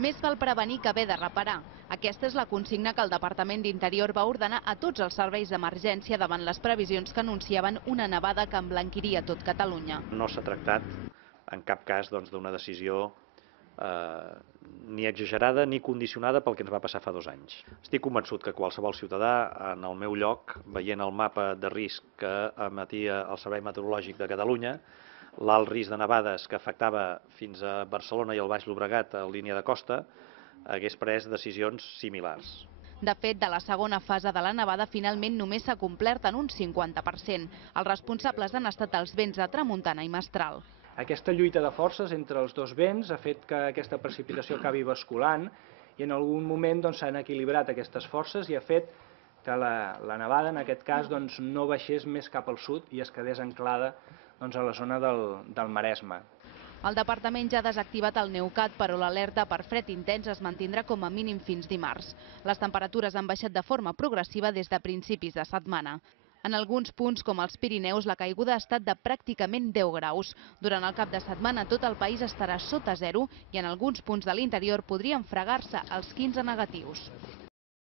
Més val prevenir que haver de reparar. Aquesta és la consigna que el Departament d'Interior va ordenar a tots els serveis d'emergència davant les previsions que anunciaven una nevada que emblanquiria tot Catalunya. No s'ha tractat en cap cas d'una decisió ni exagerada ni condicionada pel que ens va passar fa 2 anys. Estic convençut que qualsevol ciutadà en el meu lloc, veient el mapa de risc que emetia el Servei Meteorològic de Catalunya, l'alt risc de nevades que afectava fins a Barcelona i el Baix Llobregat a línia de costa, hagués pres decisions similars. De fet, de la segona fase de la nevada finalment només s'ha complert en un 50%. Els responsables han estat els vents de tramuntana i mestral. Aquesta lluita de forces entre els dos vents ha fet que aquesta precipitació acabi basculant i en algun moment s'han equilibrat aquestes forces i ha fet que la nevada, en aquest cas, no baixés més cap al sud i es quedés anclada a la zona del Maresme. El departament ja ha desactivat el Neucat, però l'alerta per fred intens es mantindrà com a mínim fins dimarts. Les temperatures han baixat de forma progressiva des de principis de setmana. En alguns punts, com els Pirineus, la caiguda ha estat de pràcticament 10 graus. Durant el cap de setmana tot el país estarà sota zero i en alguns punts de l'interior podrien fregar-se els 15 negatius.